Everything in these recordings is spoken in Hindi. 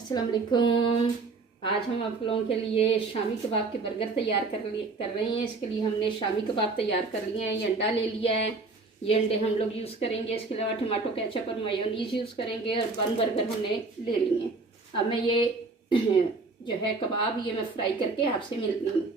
अस्सलाम वालेकुम। आज हम आप लोगों के लिए शामी कबाब के बर्गर तैयार कर रहे हैं। इसके लिए हमने शामी कबाब तैयार कर लिए हैं। ये अंडा ले लिया है, ये अंडे हम लोग यूज़ करेंगे। इसके अलावा टमाटो केचप और मायोनीज यूज़ करेंगे और बन बर्गर हमने ले लिए हैं। अब मैं ये जो है कबाब ये मैं फ्राई करके आपसे मिलती हूँ।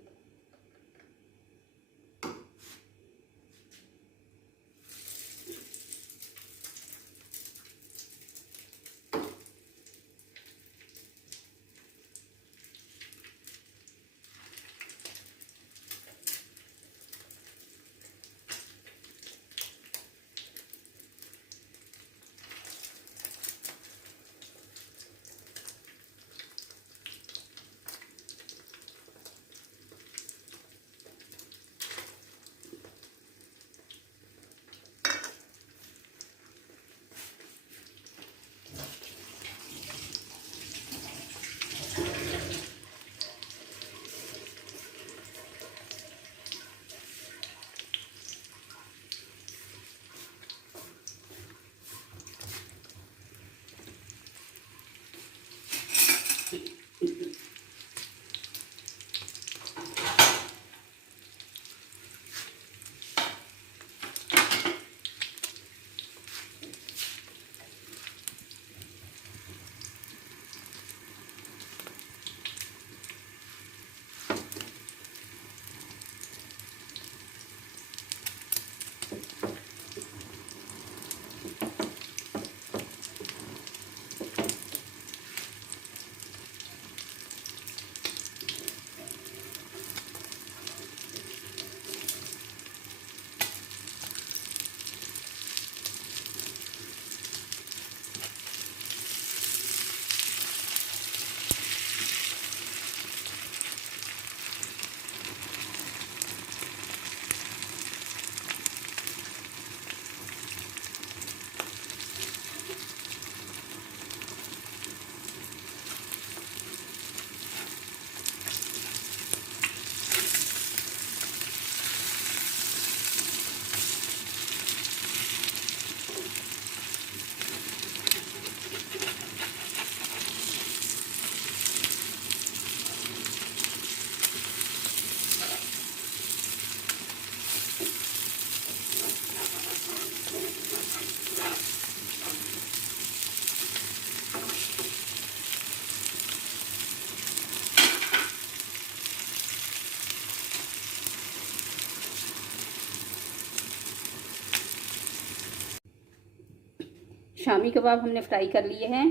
शामी कबाब हमने फ्राई कर लिए हैं।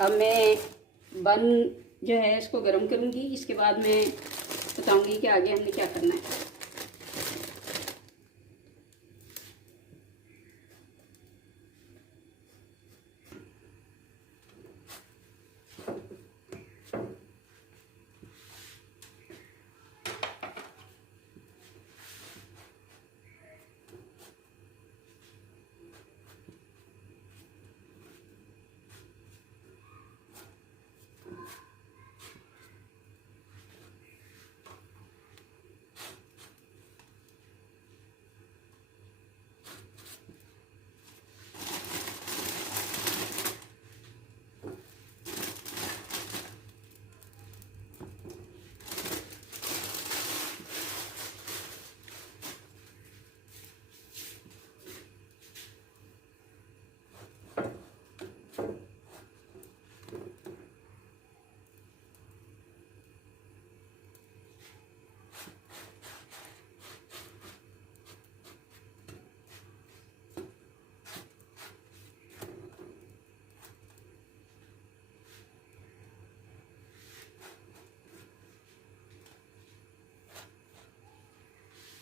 अब मैं बन जो है इसको गर्म करूँगी। इसके बाद मैं बताऊँगी कि आगे हमने क्या करना है।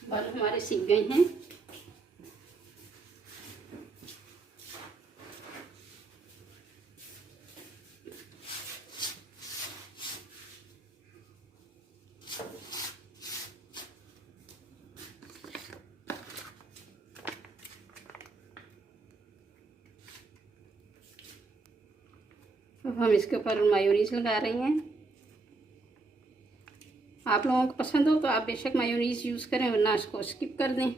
बन हमारे सीख गए हैं। अब हम इसके ऊपर मायोनीज लगा रही हैं। आप लोगों को पसंद हो तो आप बेशक मायोनीज यूज़ करें, वरना इसको स्किप कर दें।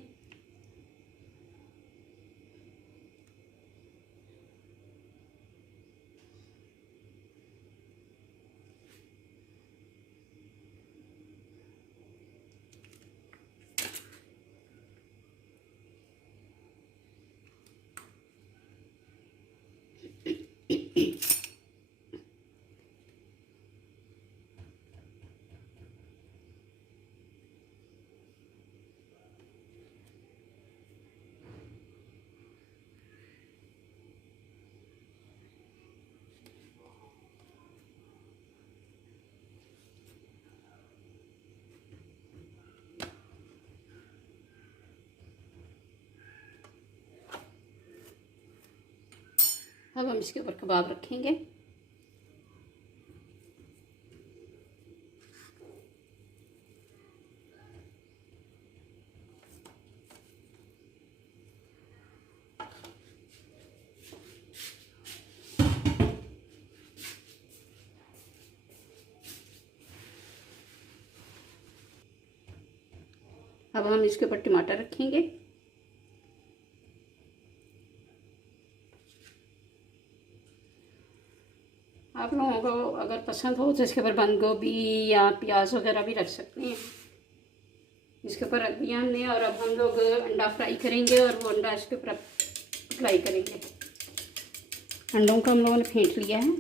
अब हम इसके ऊपर कबाब रखेंगे। अब हम इसके ऊपर टमाटर रखेंगे। आप लोगों को अगर पसंद हो तो इसके ऊपर बंद गोभी या प्याज वगैरह भी रख सकते हैं। इसके ऊपर रख दिया हमने, और अब हम लोग अंडा फ्राई करेंगे, और वो अंडा इसके ऊपर फ्राई करेंगे। अंडों को हम लोगों ने फेंट लिया है।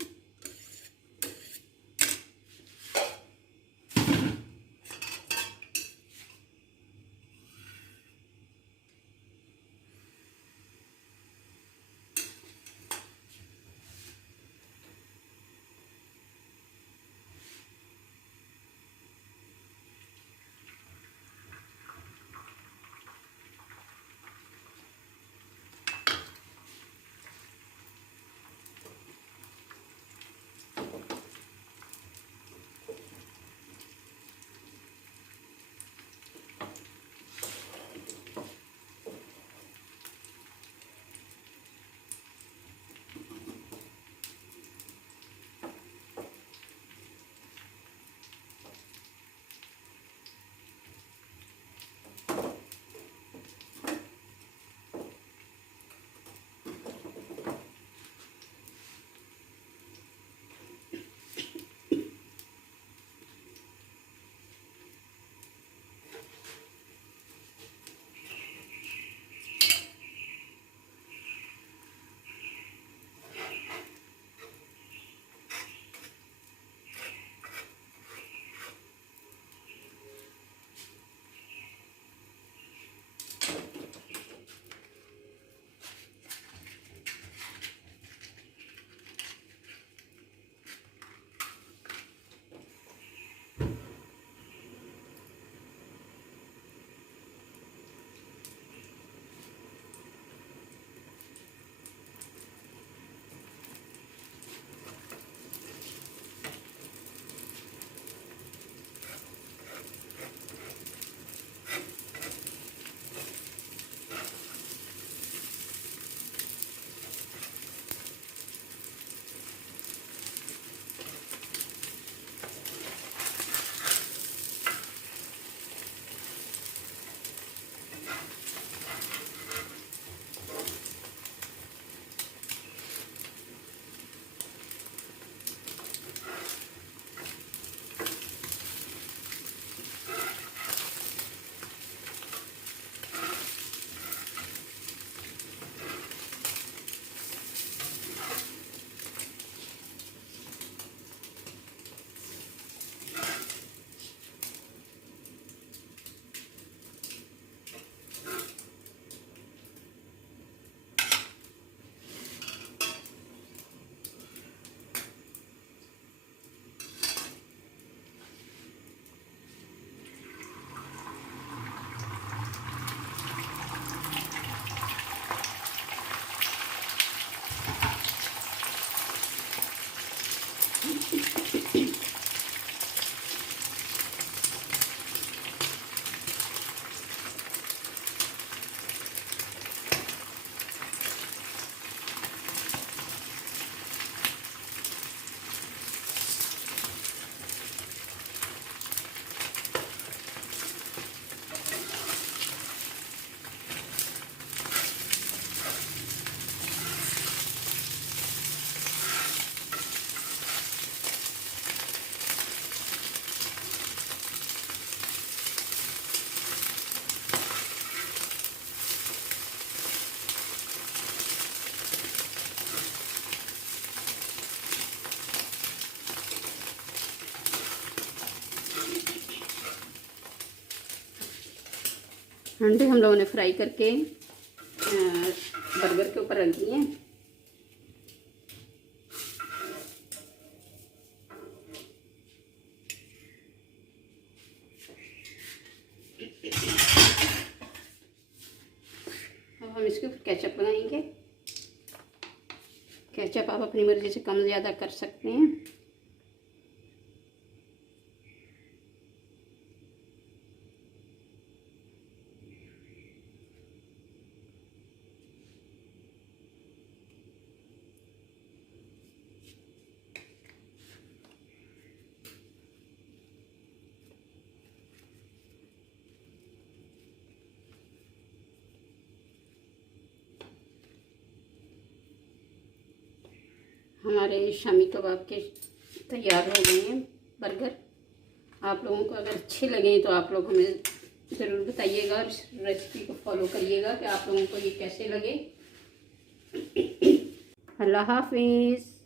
अंडे हम लोगों ने फ्राई करके बर्गर के ऊपर रख दिए हैं। अब हम इसके ऊपर केचप लगाएंगे। मिर्च आप अपनी मर्ज़ी से कम ज़्यादा कर सकते हैं। हमारे शामी कबाब के तैयार हो गए हैं बर्गर। आप लोगों को अगर अच्छे लगे तो आप लोग हमें ज़रूर बताइएगा और इस रेसिपी को फॉलो करिएगा कि आप लोगों को ये कैसे लगे। अल्लाह हाफिज़।